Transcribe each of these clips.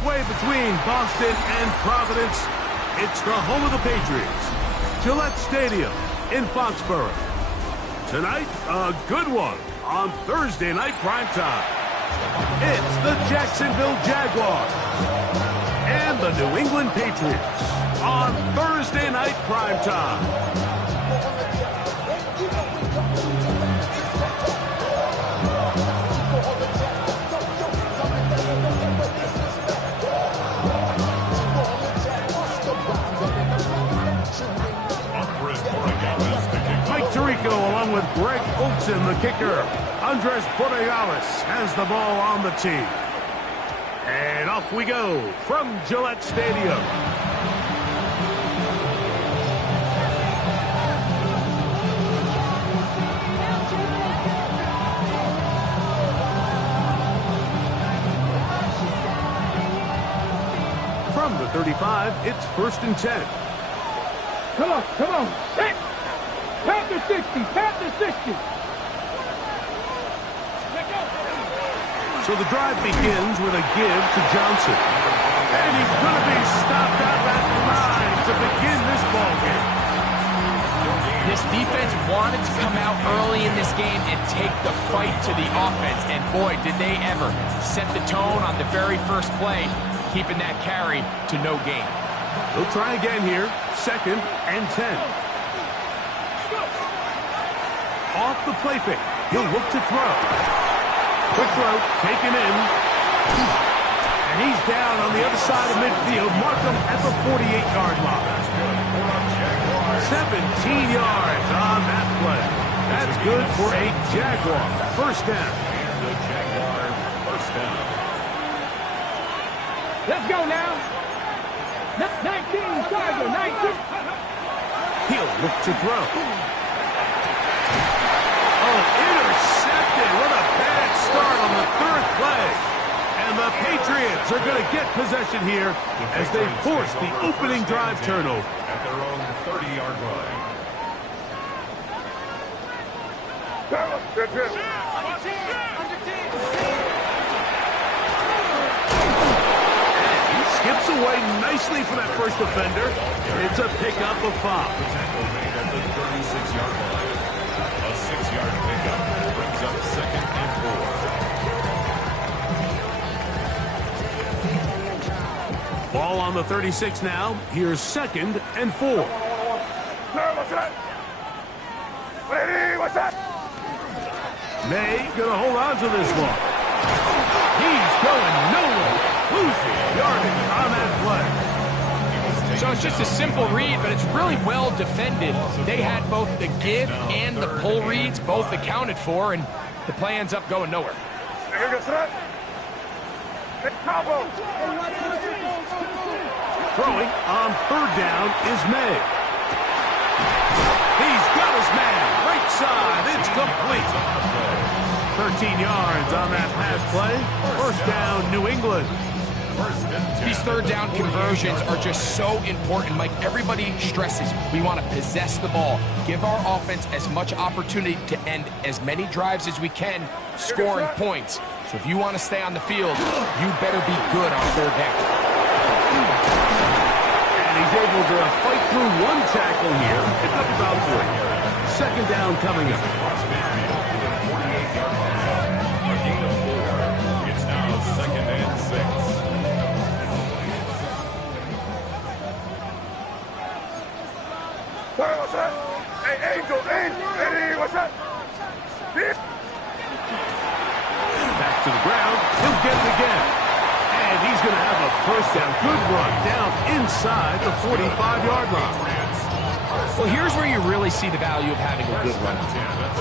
Halfway between Boston and Providence, it's the home of the Patriots, Gillette Stadium in Foxborough. Tonight, a good one on Thursday night primetime. It's the Jacksonville Jaguars and the New England Patriots on Thursday night primetime. Along with Greg Olsen, the kicker. Andres Borregales has the ball on the tee. And off we go from Gillette Stadium. From the 35, it's 1st and 10. Come on, come on. Hey. Tap the 60, tap the 60. So the drive begins with a give to Johnson. And he's going to be stopped out at the line to begin this ball game. This defense wanted to come out early in this game and take the fight to the offense. And boy, did they ever set the tone on the very first play, keeping that carry to no gain. They'll try again here, 2nd and 10. Off the play fake. He'll look to throw. Quick throw, taken in. And he's down on the other side of midfield. Mark him at the 48-yard line. 17 yards on that play. That's good for a Jaguar. First down. Let's go now. 19, Tiger, 19. He'll look to throw. Intercepted. What a bad start on the 3rd play. And the Patriots are going to get possession here as they force the opening drive turnover. At their own 30-yard line. And he skips away nicely for that first defender. It's a pickup of 5. Tackle made at the 36-yard line. A 6-yard pickup brings up 2nd and 4. Ball on the 36 now. Here's 2nd and 4. May gonna hold on to this one. He's going nowhere. Losing yardage on that play. So it's just a simple read, but it's really well defended. They had both the give and the pull reads, both accounted for, and the play ends up going nowhere. Throwing on 3rd down is May. He's got his man. Right side. It's complete. 13 yards on that pass play. First down, New England. These 3rd down conversions are just so important. Like everybody stresses, we want to possess the ball, give our offense as much opportunity to end as many drives as we can, scoring points. So if you want to stay on the field, you better be good on 3rd down. And he's able to fight through one tackle here. It's up about 3. 2nd down coming up. It's now 2nd and 6. Hey, Angel, what's up? Back to the ground. He'll get it again. And he's going to have a first down. Good run down inside the 45-yard line. Well, here's where you really see the value of having a good run.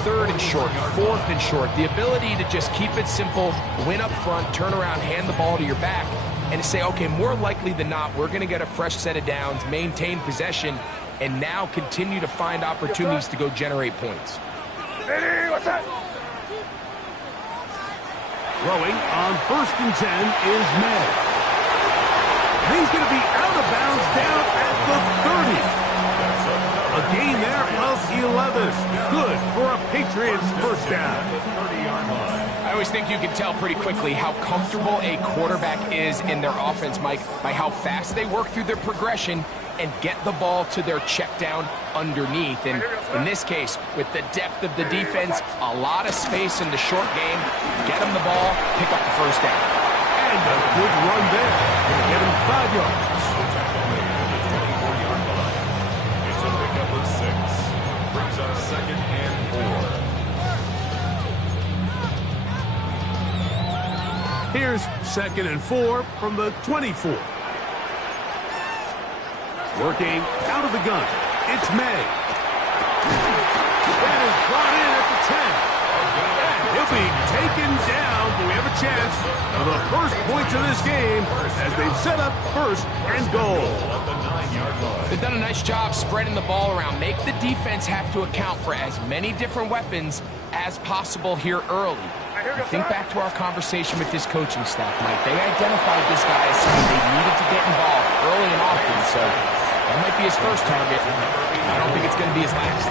3rd and short, 4th and short. The ability to just keep it simple, win up front, turn around, hand the ball to your back, and to say, okay, more likely than not, we're going to get a fresh set of downs, maintain possession, and now continue to find opportunities to go generate points. Throwing on 1st and 10 is May. He's going to be out of bounds down at the 30. A gain there of 11. Good for a Patriots first down. I always think you can tell pretty quickly how comfortable a quarterback is in their offense, Mike, by how fast they work through their progression and get the ball to their check down underneath. And in this case, with the depth of the defense, a lot of space in the short game, get them the ball, pick up the first down. And a good run there. Gonna get him 5 yards. It's a pickup of 6. Brings up 2nd and 4. Here's 2nd and 4 from the 24. Working out of the gun. It's May. That is brought in at the 10. He'll be taken down, but we have a chance for the first points of this game as they've set up 1st and goal. They've done a nice job spreading the ball around. Make the defense have to account for as many different weapons as possible here early. I think back to our conversation with this coaching staff, Mike. They identified this guy as someone they needed to get involved early and often, so that might be his first target. I don't think it's going to be his last.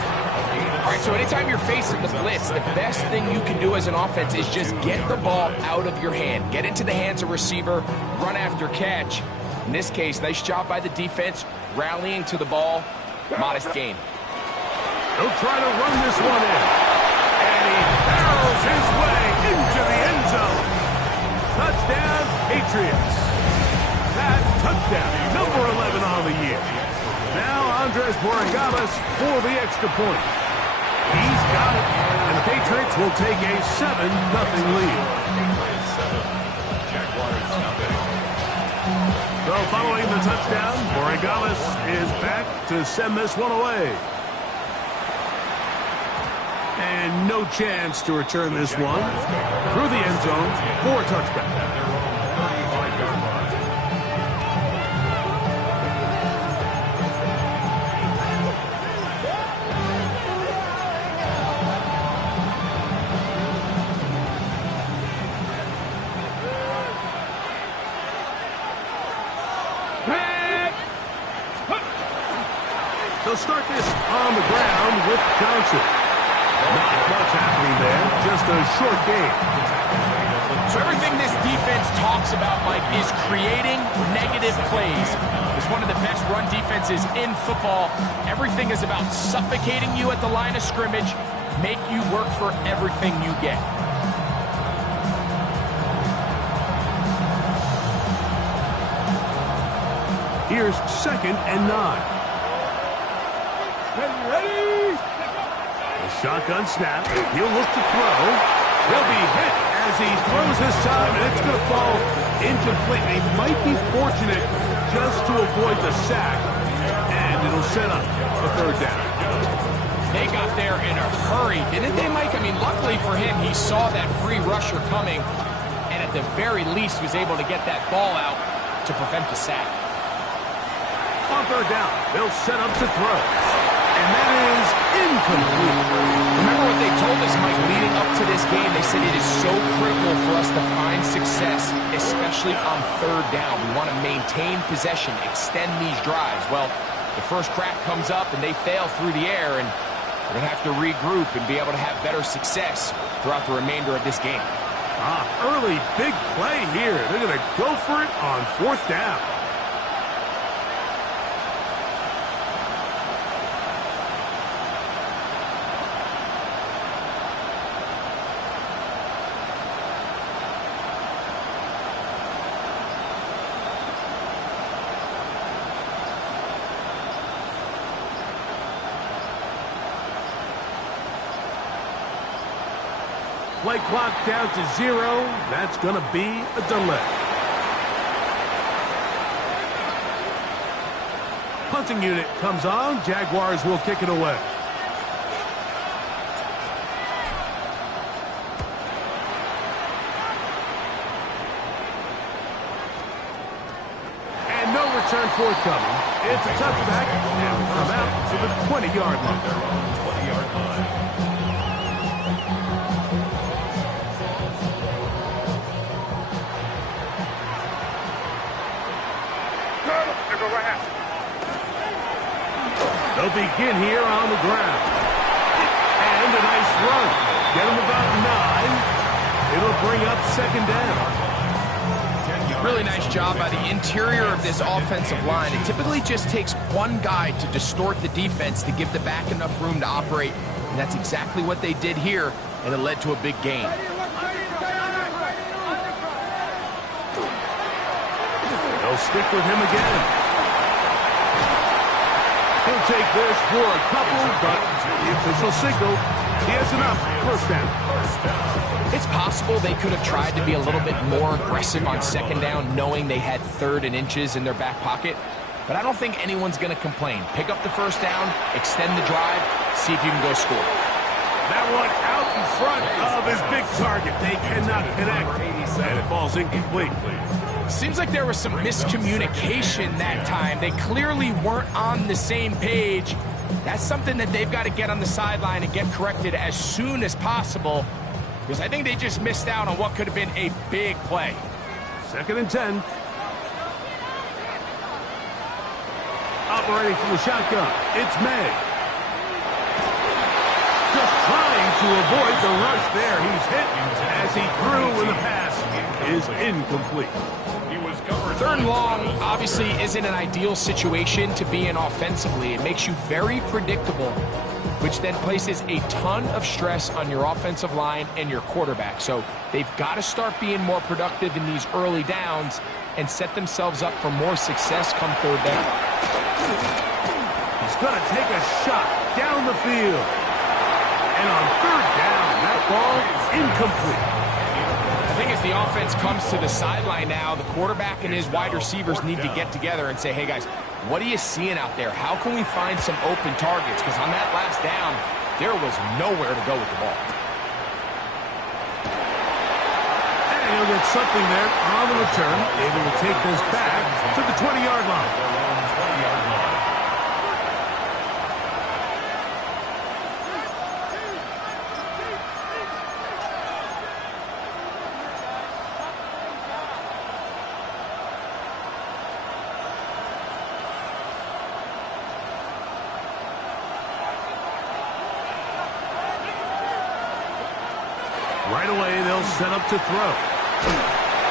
All right, so anytime you're facing the blitz, the best thing you can do as an offense is just get the ball out of your hand. Get into the hands of receiver, run after catch. In this case, nice job by the defense, rallying to the ball. Modest gain. He'll try to run this one in. And he barrels his way into the end zone. Touchdown, Patriots. That touchdown, number 11 on the year. Now Andres Borregales for the extra point. He's got it, and the Patriots will take a 7-0 lead. So following the touchdown, Borregales is back to send this one away. And no chance to return this one through the end zone for a touchback. They'll start this on the ground with Johnson. Not much happening there, just a short game. So everything this defense talks about, Mike, is creating negative plays. It's one of the best run defenses in football. Everything is about suffocating you at the line of scrimmage, make you work for everything you get. Here's 2nd and 9. Ready? A shotgun snap. He'll look to throw. He'll be hit as he throws this time, and it's going to fall incomplete. He might be fortunate just to avoid the sack, and it'll set up a 3rd down. They got there in a hurry, didn't they, Mike? I mean, luckily for him, he saw that free rusher coming, and at the very least was able to get that ball out to prevent the sack. On 3rd down, they'll set up to throw. And that is incomplete. Remember what they told us, Mike, leading up to this game? They said it is so critical for us to find success, especially on 3rd down. We want to maintain possession, extend these drives. Well, the first crack comes up and they fail through the air, and we're going to have to regroup and be able to have better success throughout the remainder of this game. Early big play here. They're going to go for it on 4th down. Play clock down to 0. That's going to be a delay. Punting unit comes on. Jaguars will kick it away. And no return forthcoming. It's a touchback, and we'll come out to the 20-yard line. 20-yard line. They'll begin here on the ground. And a nice run. Get him about 9. It'll second down. Really nice job by the interior of this offensive line. It typically just takes one guy to distort the defense to give the back enough room to operate, and that's exactly what they did here, and it led to a big gain. They'll stick with him again. He'll take this for a couple, but the official signal, he has enough. First down. It's possible they could have tried to be a little bit more aggressive on second down, knowing they had 3rd and inches in their back pocket. But I don't think anyone's going to complain. Pick up the first down, extend the drive, see if you can go score. That one out in front of his big target. They cannot connect, and it falls incomplete. Seems like there was some miscommunication that time. They clearly weren't on the same page. That's something that they've got to get on the sideline and get corrected as soon as possible, because I think they just missed out on what could have been a big play. 2nd and 10. Operating from the shotgun, it's May. Just trying to avoid the rush there. He's hit as he threw, and the pass is incomplete. 3rd and long obviously isn't an ideal situation to be in offensively. It makes you very predictable, which then places a ton of stress on your offensive line and your quarterback. So they've got to start being more productive in these early downs and set themselves up for more success come 3rd down. He's going to take a shot down the field. And on 3rd down, that ball is incomplete. I think as the offense comes to the sideline now, the quarterback and his wide receivers need to get together and say, hey guys, what are you seeing out there? How can we find some open targets? Because on that last down, there was nowhere to go with the ball. And he'll get something there on the return, able to take this back to the 20-yard line. Right away, they'll set up to throw.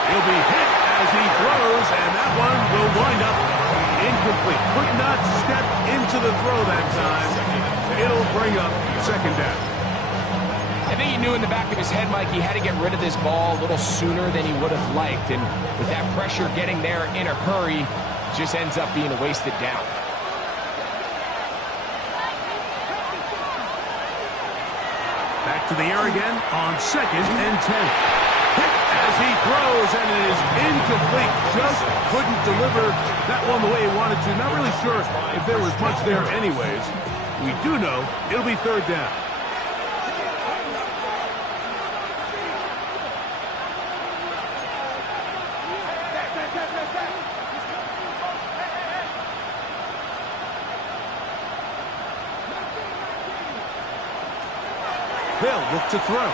He'll be hit as he throws, and that one will wind up incomplete. Could not step into the throw that time. It'll bring up 2nd down. I think he knew in the back of his head, Mike, he had to get rid of this ball a little sooner than he would have liked. And with that pressure getting there in a hurry, it just ends up being a wasted down. Back to the air again on 2nd and 10. Hit as he throws, and it is incomplete. Just couldn't deliver that one the way he wanted to. Not really sure if there was much there anyways. We do know it'll be 3rd down. They'll look to throw. A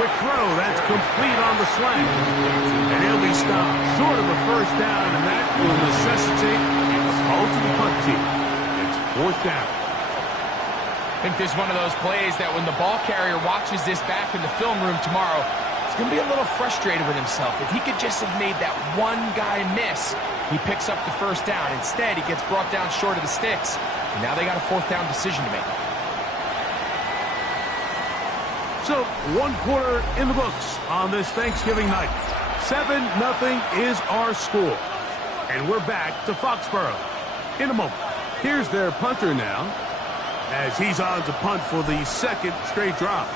quick throw, that's complete on the slant. And he'll be stopped short of a 1st down, and that will necessitate a call to the punt team. It's 4th down. I think this is one of those plays that when the ball carrier watches this back in the film room tomorrow, he's going to be a little frustrated with himself. If he could just have made that one guy miss, he picks up the 1st down. Instead, he gets brought down short of the sticks. And now they got a 4th down decision to make. So, 1 quarter in the books on this Thanksgiving night. 7-0 is our score. And we're back to Foxborough in a moment. Here's their punter now, as he's on to punt for the 2nd straight drive.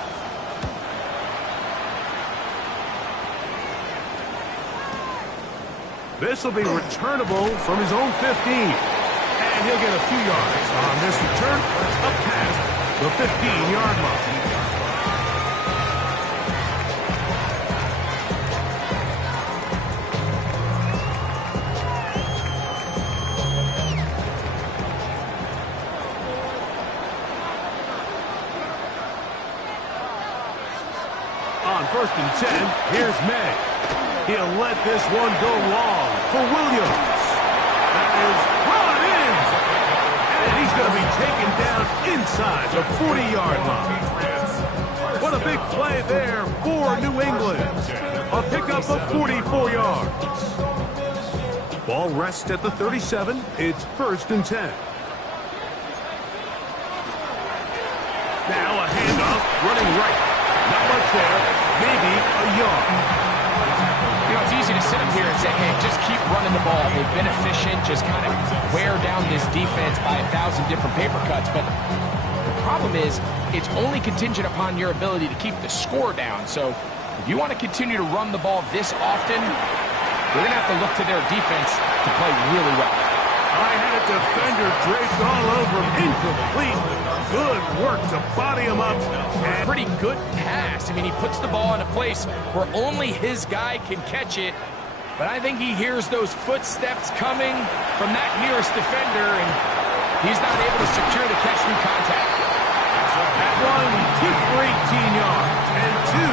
This will be returnable from his own 15. And he'll get a few yards on this return up past the 15-yard line. On 1st and 10, here's May. He'll let this one go long for Williams. That is brought in. And he's going to be taken down inside the 40-yard line. What a big play there for New England. A pickup of 44 yards. Ball rests at the 37. It's 1st and 10. Now a handoff, running right. Not much there, maybe a yard. You know, it's easy to sit up here and say, hey, just keep running the ball. They've been efficient, just kind of wear down this defense by 1,000 different paper cuts. But the problem is, it's only contingent upon your ability to keep the score down. So if you want to continue to run the ball this often, they're going to have to look to their defense to play really well. I had a defender draped all over him. Incomplete. Good work to body him up. And pretty good pass. I mean, he puts the ball in a place where only his guy can catch it. But I think he hears those footsteps coming from that nearest defender, and he's not able to secure the catch through contact. That one, good for 18 yards, and to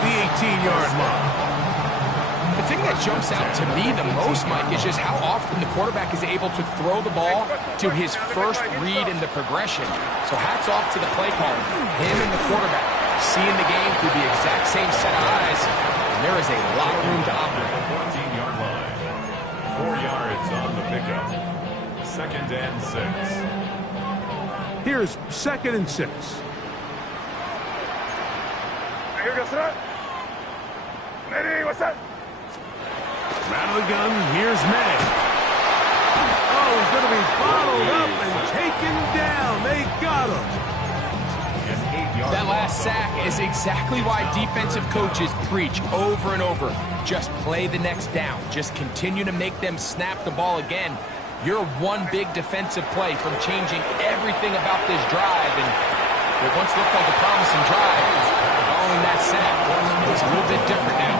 the 18-yard mark. The thing that jumps out to me the most, Mike, is just how often the quarterback is able to throw the ball to his first read in the progression. So hats off to the play caller, him and the quarterback, seeing the game through the exact same set of eyes, and there is a lot of room to operate. 14-yard line. 4 yards on the pickup. 2nd and 6. Here's 2nd and 6. Here goes that. Ready, what's that? Out of the gun, here's May. Oh, he's going to be bottled up and taken down. They got him. That last sack is exactly why defensive coaches preach over and over. Just play the next down. Just continue to make them snap the ball again. You're one big defensive play from changing everything about this drive. And what once looked like a promising drive, following that sack, it's a little bit different now.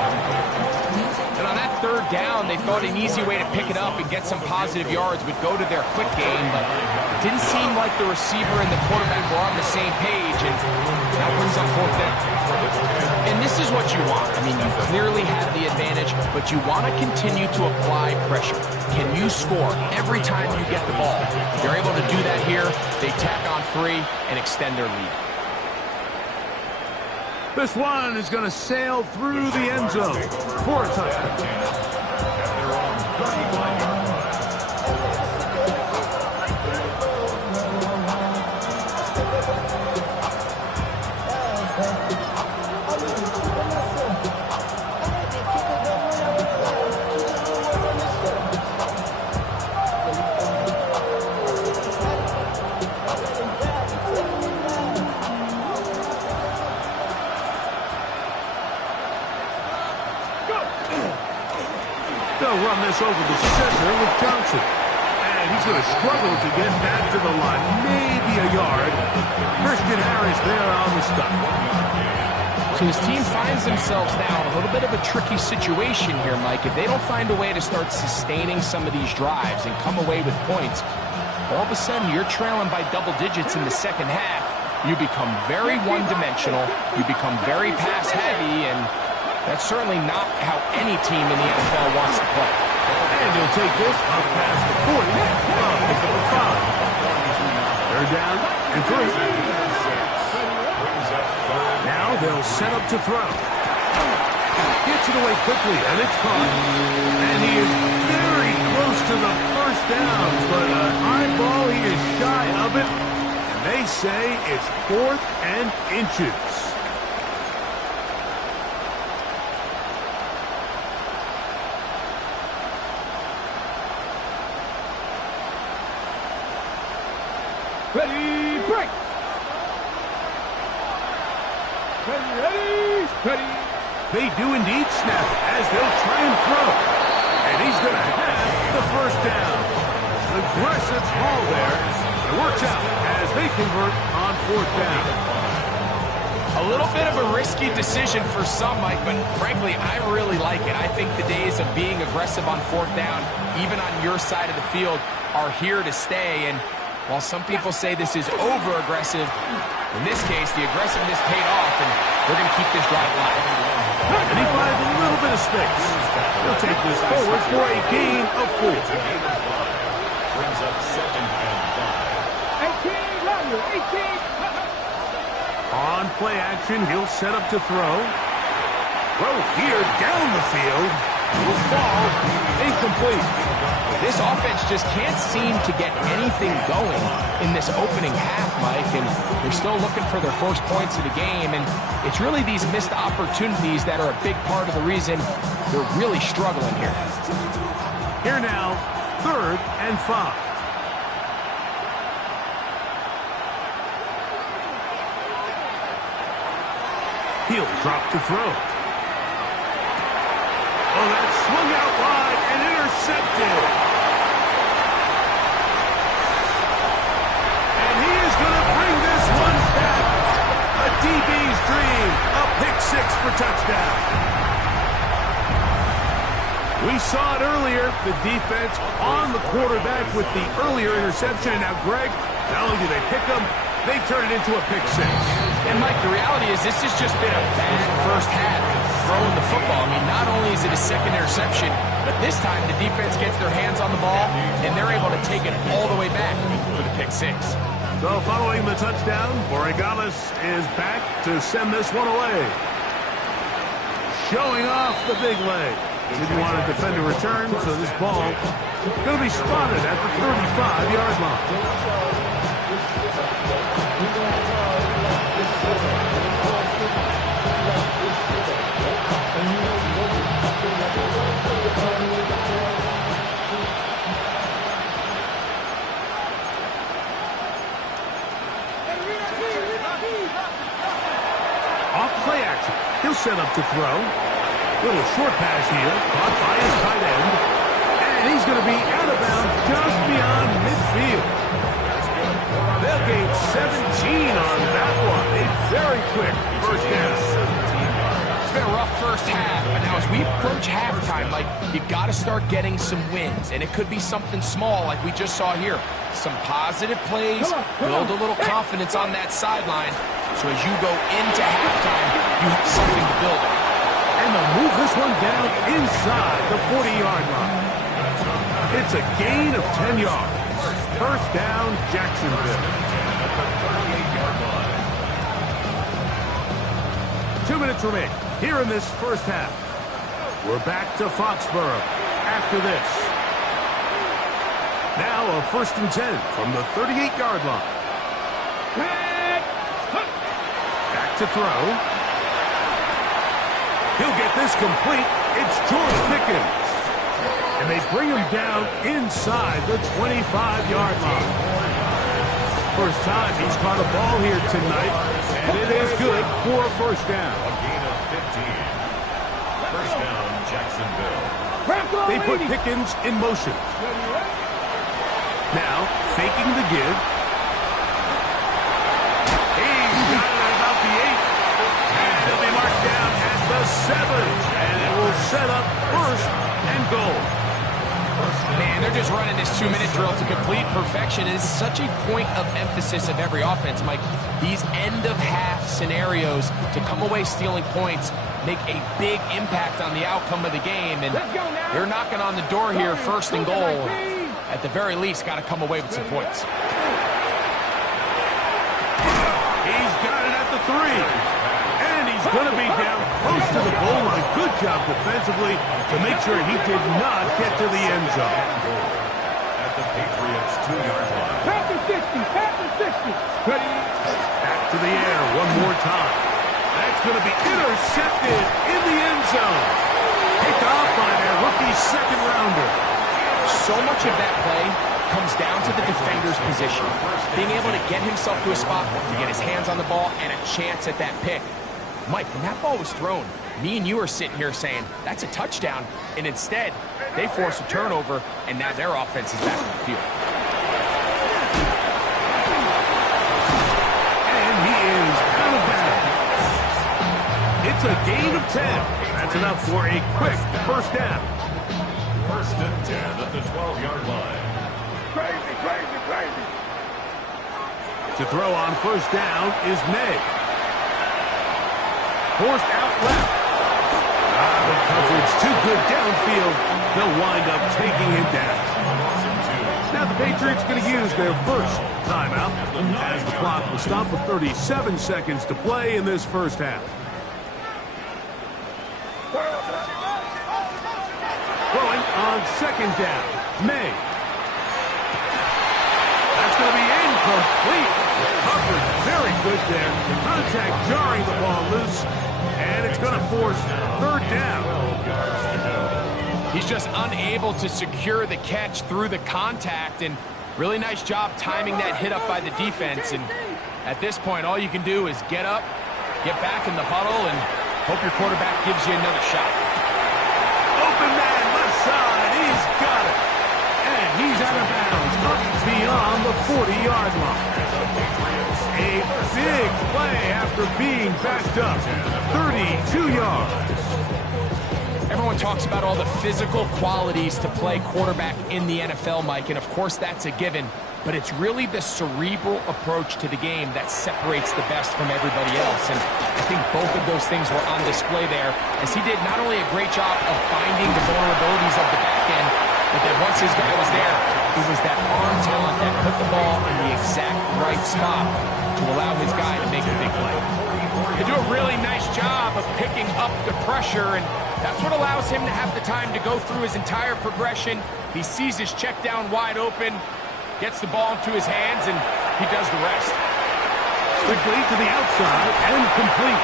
And on that 3rd down, they thought an easy way to pick it up and get some positive yards would go to their quick game, but it didn't seem like the receiver and the quarterback were on the same page, and that brings up 4th down. And this is what you want. I mean, you clearly have the advantage, but you want to continue to apply pressure. Can you score every time you get the ball? They're able to do that here. They tack on 3 and extend their lead. This one is going to sail through the end zone for a touchdown. They're on 35 yards. They'll run this over the center with Johnson. And he's going to struggle to get back to the line. Maybe a yard. Christian Harris there on the stop. So his team finds themselves now in a little bit of a tricky situation here, Mike. If they don't find a way to start sustaining some of these drives and come away with points, all of a sudden you're trailing by double digits in the 2nd half. You become very one-dimensional. You become very pass-heavy, and that's certainly not how any team in the NFL wants to play. And he'll take this up past the 40. Pick up the 5. 3rd down and 3. Now they'll set up to throw. Gets it away quickly, and it's caught. And he is very close to the 1st down, but an eyeball, he is shy of it. And they say it's 4th and inches. Ready, break! Ready! They do indeed snap as they'll try and throw. And he's going to have the 1st down. Aggressive haul there. It works out as they convert on 4th down. A little bit of a risky decision for some, Mike, but frankly, I really like it. I think the days of being aggressive on 4th down, even on your side of the field, are here to stay. And while some people say this is over-aggressive, in this case, the aggressiveness paid off, and they're going to keep this drive alive. And he finds a little bit of space. He'll take this forward for a gain of 4. Brings up 2nd and 5. 18, 18. On play action, he'll set up to throw. Throw here down the field. Will fall. Incomplete. This offense just can't seem to get anything going in this opening half, Mike, and they're still looking for their first points of the game, and it's really these missed opportunities that are a big part of the reason they're really struggling here. Here now, 3rd and 5. He'll drop to throw. Oh, that's swung out wide and intercepted. And he is going to bring this one back. A DB's dream. A pick 6 for touchdown. We saw it earlier. The defense on the quarterback with the earlier interception. And now, Greg, not only do they pick him, they turn it into a pick 6. And, Mike, the reality is this has just been a bad first half throwing the football. I mean, not only is it a second interception, but this time the defense gets their hands on the ball, and they're able to take it all the way back for the pick 6. So following the touchdown, Borregales is back to send this one away. Showing off the big leg. Didn't want to defend a return, so this ball going to be spotted at the 35-yard line. Off play action. He'll set up to throw. Little short pass here. Caught by his tight end. And he's going to be out of bounds just beyond midfield. They'll gain 17 on that one. A very quick first down. It's been a rough first half, but now as we approach halftime, Mike, you got to start getting some wins, and it could be something small like we just saw here. Some positive plays, build a little confidence on that sideline, so as you go into halftime, you have something to build on. And they'll move this one down inside the 40-yard line. It's a gain of 10 yards. First down, Jacksonville. 2 minutes remain here in this first half. We're back to Foxborough after this. Now a 1st and 10 from the 38-yard line. Back to throw. He'll get this complete. It's George Pickens. And they bring him down inside the 25-yard line. First time he's caught a ball here tonight, and it is good for a first down. A gain of 15. First down, Jacksonville. They put Pickens in motion. Now, faking the give. He's got it at about the 8. And he'll be marked down at the 7. And it will set up 1st and goal. Man, they're just running this 2-minute drill to complete perfection. It is such a point of emphasis of every offense, Mike. These end-of-half scenarios to come away stealing points make a big impact on the outcome of the game. And they're knocking on the door here, 1st and goal. At the very least, got to come away with some points. He's got it at the 3. And he's going to be down close to the goal line. Good job defensively to make sure he did not get to the end zone. At the Patriots' 2-yard line. Tap the 60, tap the 60. Back to the air one more time. That's going to be intercepted in the end zone. Picked off by their rookie 2nd-rounder. So much of that play comes down to the defender's position. Being able to get himself to a spot, to get his hands on the ball, and a chance at that pick. Mike, when that ball was thrown, me and you are sitting here saying, that's a touchdown. And instead, they force a turnover, and now their offense is back on the field. And he is out of bounds. It's a gain of 10. That's enough for a quick first down. 1st and 10 at the 12-yard line. Crazy, crazy, crazy. To throw on first down is May. Forced out left. The coverage too good downfield. They'll wind up taking him down. Now the Patriots going to use their first timeout as the clock will stop with 37 seconds to play in this first half. Throwing on second down, May. That's going to be incomplete. Coverage very good there. Contact jarring the ball loose, and it's going to force third down. He's just unable to secure the catch through the contact, and really nice job timing that hit up by the defense. And at this point, all you can do is get up, get back in the huddle, and hope your quarterback gives you another shot. Open man, left side, he's got it. And he's out of bounds, up beyond the 40-yard line. A big play after being backed up, 32 yards. Everyone talks about all the physical qualities to play quarterback in the NFL, Mike, and of course that's a given, but it's really the cerebral approach to the game that separates the best from everybody else, and I think both of those things were on display there, as he did not only a great job of finding the vulnerabilities of the back end, but that once his guy was there, it was that arm talent that put the ball in the exact right spot to allow his guy to make a big play. They do a really nice job of picking up the pressure, and that's what allows him to have the time to go through his entire progression. He sees his check down wide open, gets the ball into his hands, and he does the rest. Quickly to the outside and complete.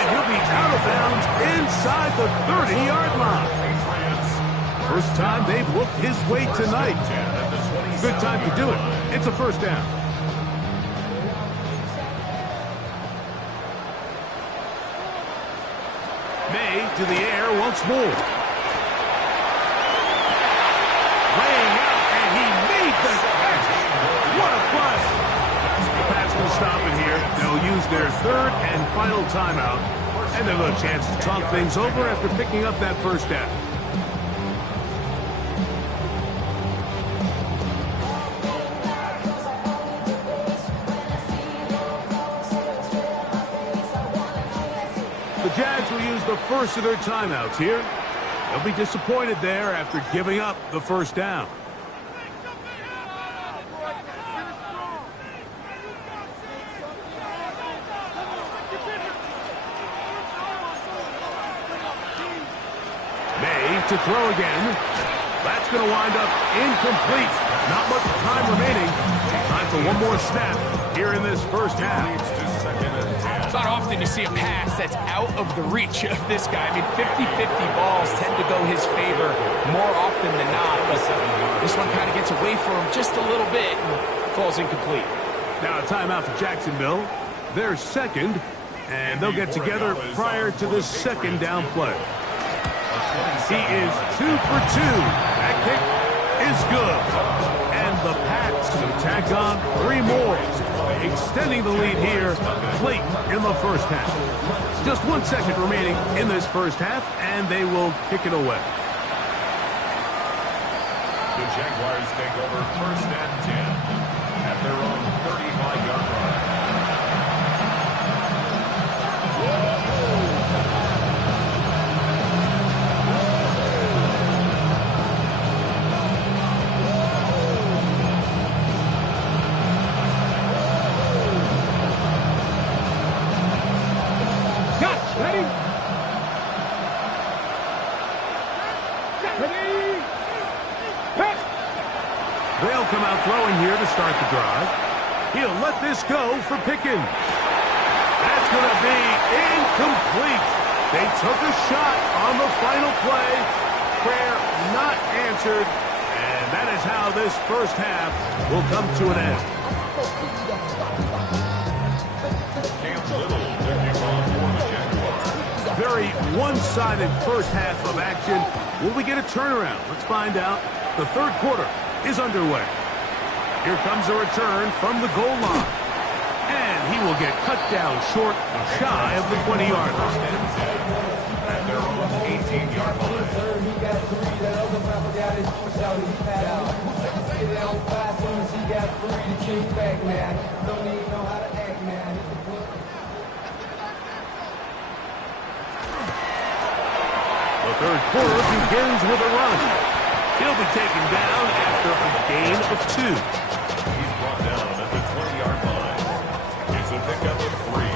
And he'll be out of bounds inside the 30-yard line. First time they've looked his way tonight. Good time to do it. It's a first down. May to the air once more. Laying out, and he made the catch. What a play. The Pats will stop it here. They'll use their third and final timeout, and they'll have a chance to talk things over after picking up that first down. The Jags will use the first of their timeouts here. They'll be disappointed there after giving up the first down. May to throw again. That's going to wind up incomplete. Not much time remaining. Time for one more snap here in this first half. It's not often you see a pass that's out of the reach of this guy. I mean, 50-50 balls tend to go his favor more often than not, but this one kind of gets away from him just a little bit and falls incomplete. Now a timeout for Jacksonville. They're second, and they'll get together prior to the second down play. He is 2 for 2. That kick is good. And the Pats can tack on 3 more, extending the lead here late in the first half. Just 1 second remaining in this first half, and they will kick it away. The Jaguars take over first and 10 at their own 35-yard line. They'll come out throwing here to start the drive. He'll let this go for Pickens. That's going to be incomplete. They took a shot on the final play. Prayer not answered. And that is how this first half will come to an end. Very one-sided first half of action. Will we get a turnaround? Let's find out. The third quarter is underway. Here comes a return from the goal line. And he will get cut down short, shy of the 20-yard line. At their own 18-yard line. The third quarter begins with a run. He'll be taken down after a gain of 2. He's brought down at the 20-yard line. It's a pickup of 3.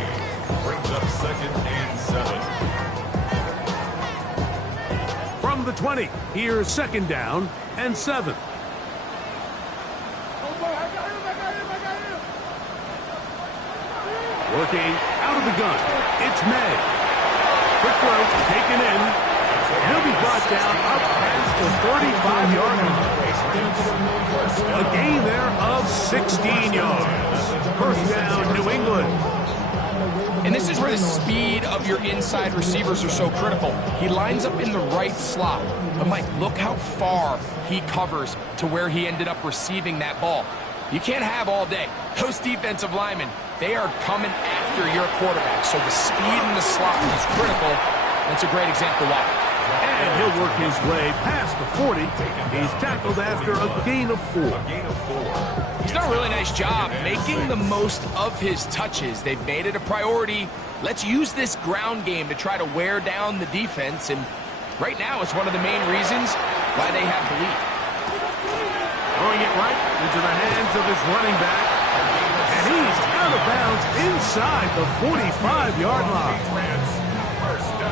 Brings up 2nd and 7. From the 20, here's 2nd down and 7. Working out of the gun, it's May. Quick throw, taken in. He'll be brought down up past the 35-yard line. A gain there of 16 yards. First down, New England. And this is where the speed of your inside receivers are so critical. He lines up in the right slot. But, Mike, look how far he covers to where he ended up receiving that ball. You can't have all day. Those defensive linemen, they are coming after your quarterback. So the speed in the slot is critical. That's a great example why. And he'll work his way past the 40. He's tackled after a gain of 4. He's done a really nice job making the most of his touches. They've made it a priority. Let's use this ground game to try to wear down the defense. And right now, it's one of the main reasons why they have the lead. Throwing it right into the hands of his running back. And he's out of bounds inside the 45-yard line.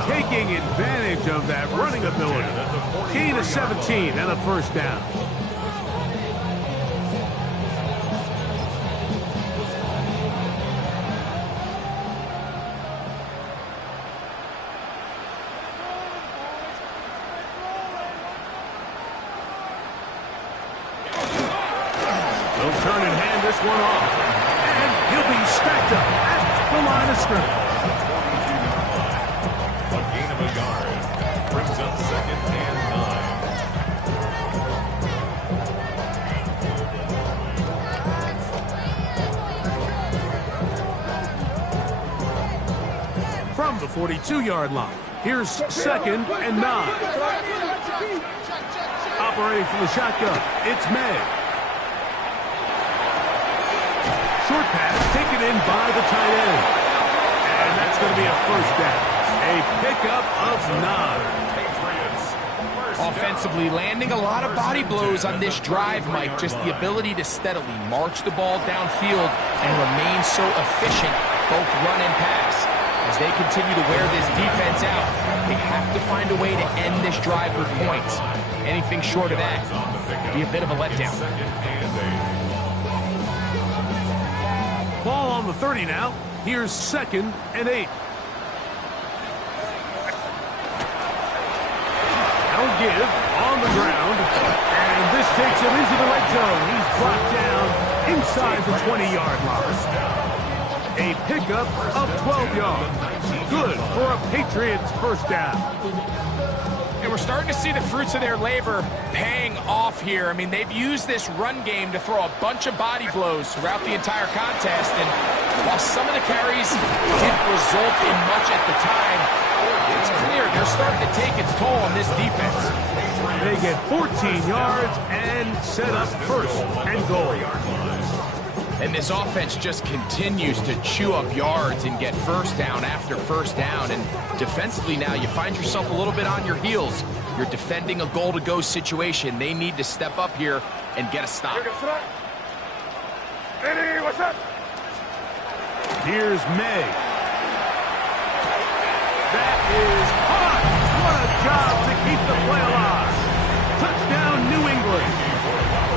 Taking advantage of that running ability. Gain of 17 and a first down. He'll turn and hand this one off. And he'll be stacked up at the line of scrimmage. A gain of a yard. Brings up 2nd and 9. From the 42-yard line, here's 2nd and 9. Operating from the shotgun, it's May. Short pass taken in by the tight end. And that's going to be a first down. A pickup of 9. Offensively, landing a lot of body blows on this drive, Mike. Just the ability to steadily march the ball downfield and remain so efficient, both run and pass. As they continue to wear this defense out, they have to find a way to end this drive with points. Anything short of that would be a bit of a letdown. Ball on the 30 now. Here's 2nd and 8. Now give on the ground. And this takes him into the red zone. He's brought down inside the 20-yard line. A pickup of 12 yards. Good for a Patriots first down. And we're starting to see the fruits of their labor paying off here. I mean, they've used this run game to throw a bunch of body blows throughout the entire contest. And while some of the carries didn't result in much at the time, it's clear they're starting to take its toll on this defense. They get 14 yards and set up first and goal. And this offense just continues to chew up yards and get first down after first down. And defensively now, you find yourself a little bit on your heels. You're defending a goal-to-go situation. They need to step up here and get a stop. Ready, what's up? Here's May. That is hot. What a job to keep the play alive. Touchdown, New England.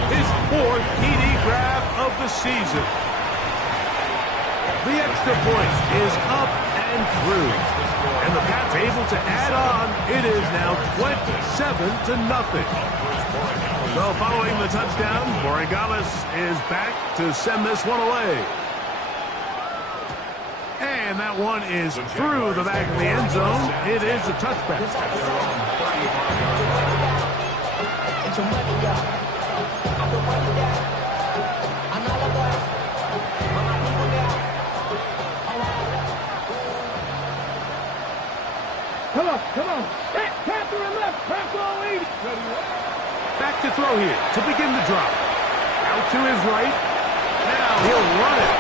His 4th TD grab of the season. The extra point is up and through. And the Pats able to add on. It is now 27-0. So following the touchdown, Borregales is back to send this one away. And that one is through the back of the end zone. It is a touchback. Come on. Tap to the left. Pass all 80. Back to throw here to begin the drop. Out to his right. Now he'll run it.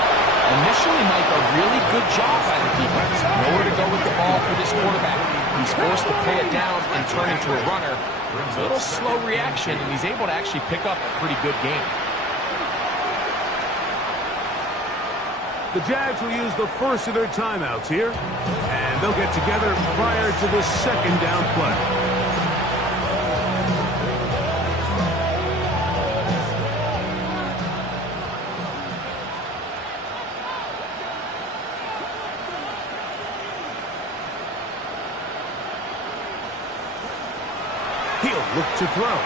Initially, Mike, a really good job by the defense. Nowhere to go with the ball for this quarterback. He he's forced to pull it down and turn into a runner. A little slow reaction, and he's able to actually pick up a pretty good game. The Jags will use the first of their timeouts here, and they'll get together prior to this second down play. He'll look to throw.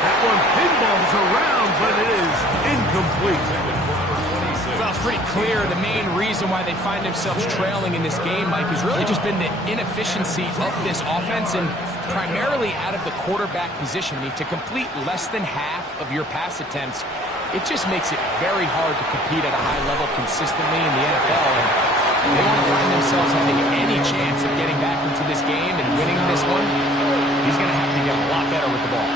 That one pinballs around, but it is incomplete. Well, it's pretty clear the main reason why they find themselves trailing in this game, Mike, has really just been the inefficiency of this offense and primarily out of the quarterback position. I mean, to complete less than half of your pass attempts, it just makes it very hard to compete at a high level consistently in the NFL. And they want to find themselves having any chance of getting back into this game and winning this one. He's going to have to get a lot better with the ball.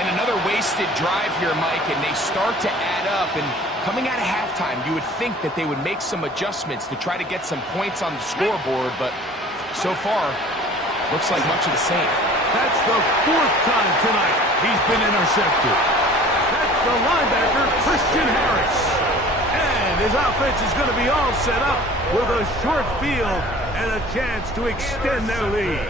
And another wasted drive here, Mike, and they start to add up. And coming out of halftime, you would think that they would make some adjustments to try to get some points on the scoreboard, but so far, looks like much of the same. That's the fourth time tonight he's been intercepted. That's the linebacker, Christian Harris. And his offense is going to be all set up with a short field and a chance to extend their lead.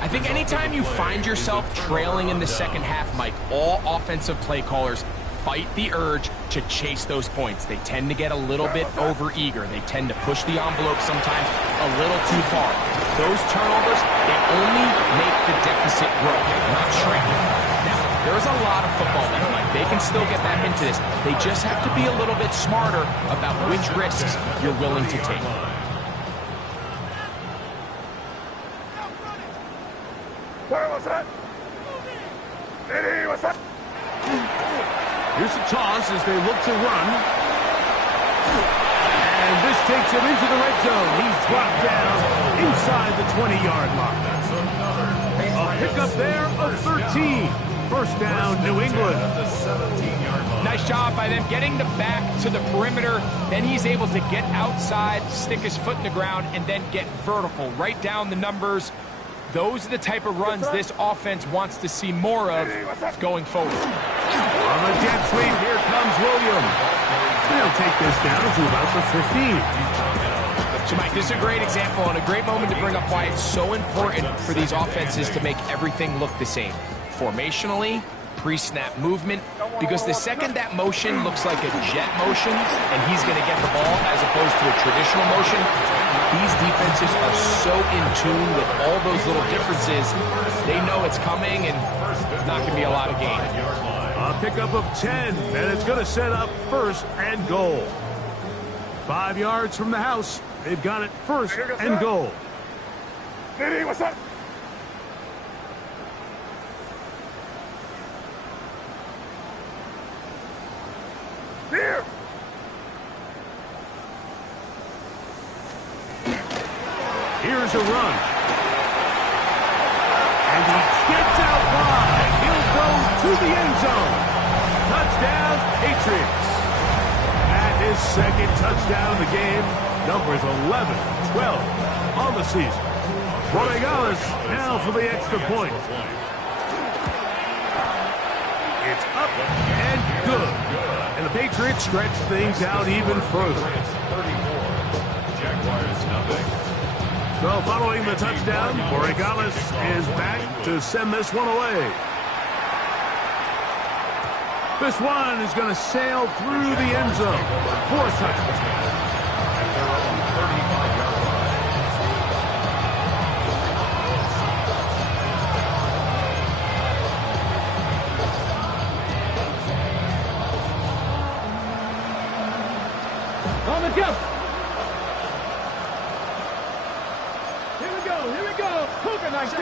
I think anytime you find yourself trailing in the second half, Mike, all offensive play callers fight the urge to chase those points. They tend to get a little bit over-eager. They tend to push the envelope sometimes a little too far. Those turnovers, they only make the deficit grow, not shrink. Now, there's a lot of football left, Mike. They can still get back into this. They just have to be a little bit smarter about which risks you're willing to take. Here's a toss as they look to run. And this takes him into the red zone. He's dropped down inside the 20-yard line. A pickup there of 13. First down, New England. Nice job by them getting the back to the perimeter. Then he's able to get outside, stick his foot in the ground, and then get vertical. Right down the numbers. Those are the type of runs this offense wants to see more of going forward. On the jet sweep, here comes Williams. They'll take this down to about the 15. So, Mike, this is a great example and a great moment to bring up why it's so important for these offenses to make everything look the same. Formationally, pre-snap movement, because the second that motion looks like a jet motion and he's going to get the ball as opposed to a traditional motion, these defenses are so in tune with all those little differences, they know it's coming and there's not going to be a lot of gain. A pickup of 10, and it's going to set up first and goal. 5 yards from the house. They've got it first and goal. What's up? Here. Here's a run. And he gets out wide. He'll go to the end zone. Touchdown, Patriots. And his second touchdown of the game. Numbers 11, 12 on the season. Rodriguez now for the extra point. It's up and good. And the Patriots stretch things out even further. So following the touchdown, Borregales is back to send this one away. This one is going to sail through the end zone. 4th touchdown. On the jump. Here we go. Cougar 19.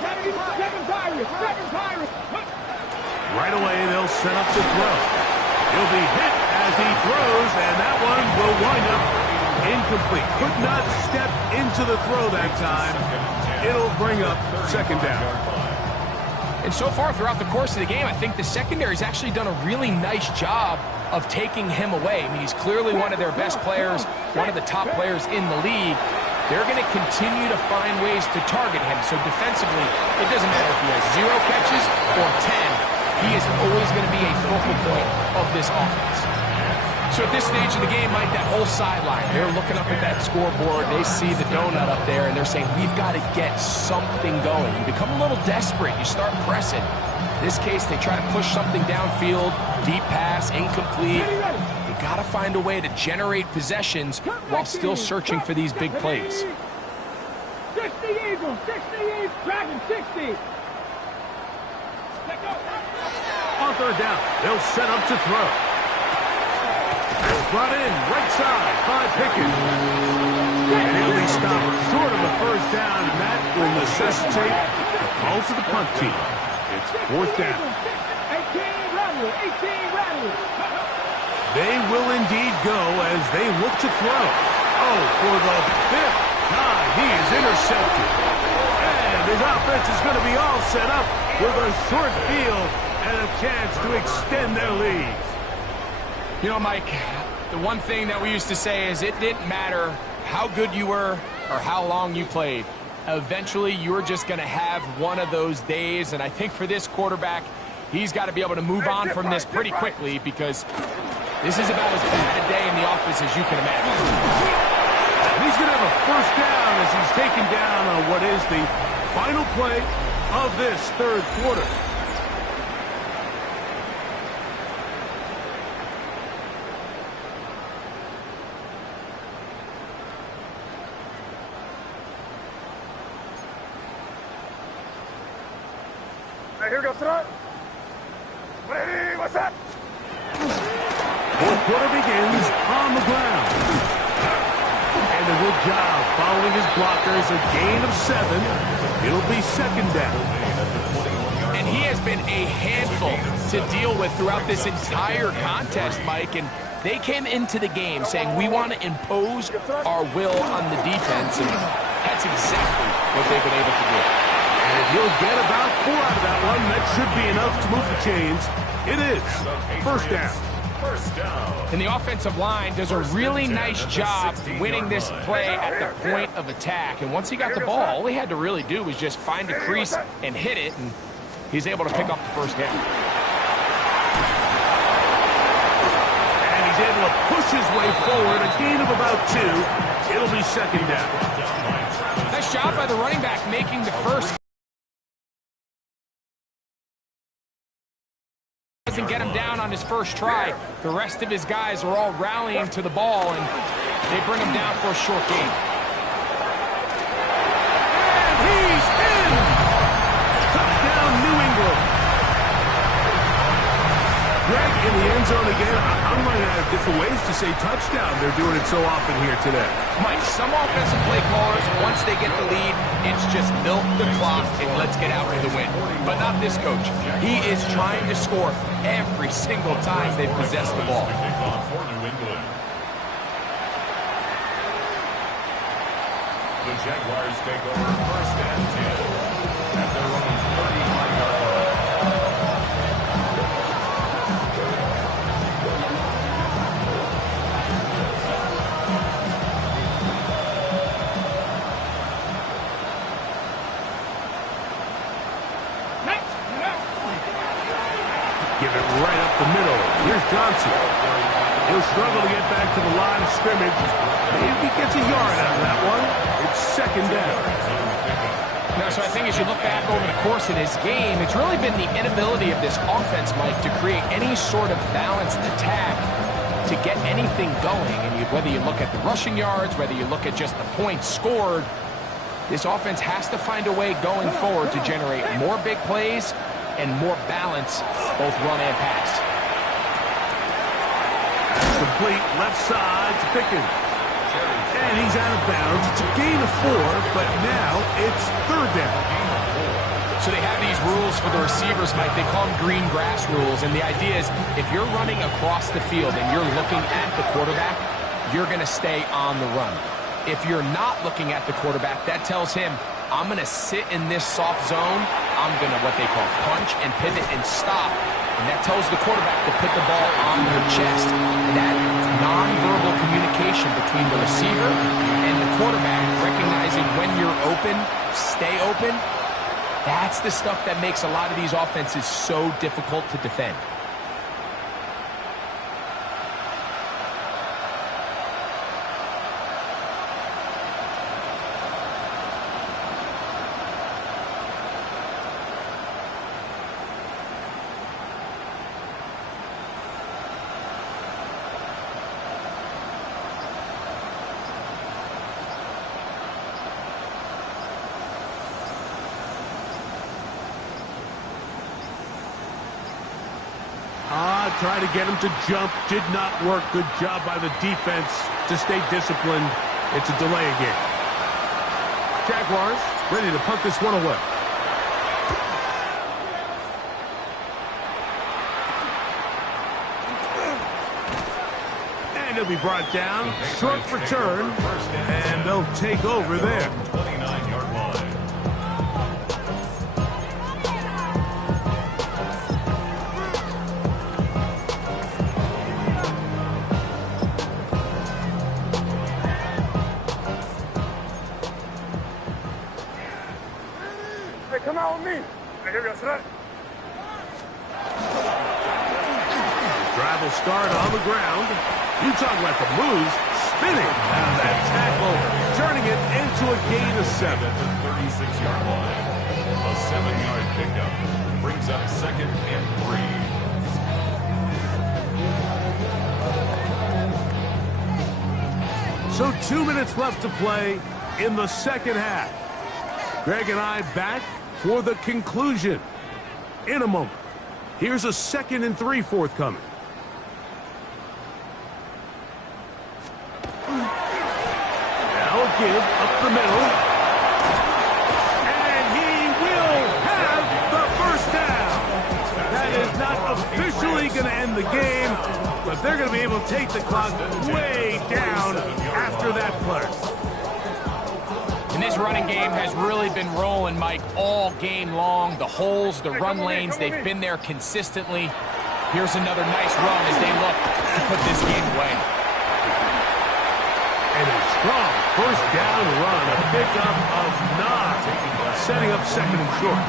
Second Pirates. Right away, they'll set up the throw. He'll be hit as he throws, and that one will wind up incomplete. Could not step into the throw that time. It'll bring up second down. And so far throughout the course of the game, I think the secondary's actually done a really nice job of taking him away. I mean, he's clearly one of their best players, one of the top players in the league. They're going to continue to find ways to target him. So defensively, it doesn't matter if he has 0 catches or 10. He is always going to be a focal point of this offense. So at this stage of the game, Mike, that whole sideline, they're looking up at that scoreboard. They see the donut up there, and they're saying, we've got to get something going. You become a little desperate. You start pressing. In this case, they try to push something downfield, deep pass, incomplete. You got to find a way to generate possessions while still searching for these big plays. 60 Eagles, 60 Eagles, Dragon 60. On third down, they'll set up to throw. It's brought in right side by Pickens. And he'll be stopped short of a first down, and that will necessitate a call to the punt team. It's fourth down. 18 rattle, 18 rattle. They will indeed go as they look to throw. Oh, for the 5th time, he is intercepted. And his offense is going to be all set up with a short field and a chance to extend their lead. You know, Mike, the one thing that we used to say is it didn't matter how good you were or how long you played. Eventually, you're just going to have one of those days, and I think for this quarterback, he's got to be able to move on from this pretty quickly because this is about as bad a day in the office as you can imagine. He's going to have a first down as he's taken down on what is the final play of this third quarter. Here we go, start. Ready, what's that? Fourth quarter begins on the ground. And a good job following his blockers, a gain of 7. It'll be second down. And he has been a handful to deal with throughout this entire contest, Mike, and they came into the game saying we want to impose our will on the defense, and that's exactly what they've been able to do. And if he'll get about 4 out of that one, that should be enough to move the chains. It is first down. First down. And the offensive line does a really nice job winning this play at the point of attack. And once he got the ball, all he had to really do was just find a crease and hit it, and he's able to pick up the first down. And he's able to push his way forward, a gain of about 2. It'll be second down. Nice job by the running back making the first. Doesn't get him down on his first try. The rest of his guys are all rallying to the ball, and they bring him down for a short gain. And he's in! Touchdown, New England. Greg, in the end zone again. I'm running out of different ways to say touchdown. They're doing it so often here today. Mike, some offensive play callers, once they get the lead, it's just milk the clock and let's get out with the win. But not this coach. He is trying to score every single time they possess the ball. For New England. The Jaguars take over first and 10 at their own 35-yard line. Give it right up the middle. Here's Johnson. He'll struggle to get back to the line of scrimmage. Maybe he gets a yard out of that one. It's second down. Now, so I think as you look back over the course of this game, it's really been the inability of this offense, Mike, to create any sort of balanced attack to get anything going. And whether you look at the rushing yards, whether you look at just the points scored, this offense has to find a way going forward to generate more big plays and more balance, both run and pass. Complete left side to Pickens. And he's out of bounds. It's a gain of 4, but now it's third down. So they have these rules for the receivers, Mike. They call them green grass rules. And the idea is if you're running across the field and you're looking at the quarterback, you're going to stay on the run. If you're not looking at the quarterback, that tells him, I'm going to sit in this soft zone I'm going to what they call punch and pivot and stop. And that tells the quarterback to put the ball on your chest. That nonverbal communication between the receiver and the quarterback, recognizing when you're open, stay open, that's the stuff that makes a lot of these offenses so difficult to defend. Try to get him to jump. Did not work. Good job by the defense to stay disciplined. It's a delay again. Jaguars ready to punt this one away. And he'll be brought down. Short return. And they'll take over there. 29-yard line. Come out with me. Drive will start on the ground. You talk about the moves. Spinning out of that tackle. Turning it into a gain of 7. At the 36-yard line. A 7-yard pickup. Brings up 2nd and 3. So 2 minutes left to play in the second half. Greg and I back for the conclusion in a moment. Here's a 2nd and 3 forthcoming. Now a give up the middle. And he will have the first down. That is not officially going to end the game, but they're going to be able to take the clock way down after that play. And this running game has really been rolling, Mike, all game long. The holes, the run lanes, they've been there consistently. Here's another nice run as they look to put this game away. And a strong first down run, a pickup of 9, setting up 2nd and short.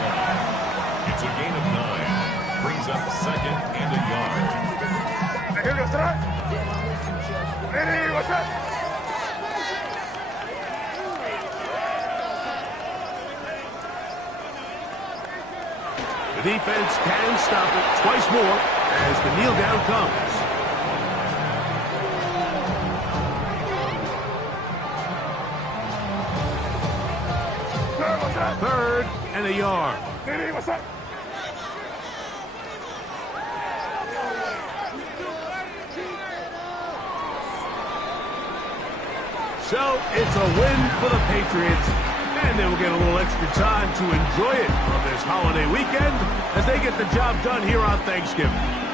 It's a gain of 9. Brings up 2nd and a yard. The defense can stop it twice more as the kneel down comes. Third and a yard. So it's a win for the Patriots, and they will get a little extra time to enjoy it on this holiday weekend as they get the job done here on Thanksgiving.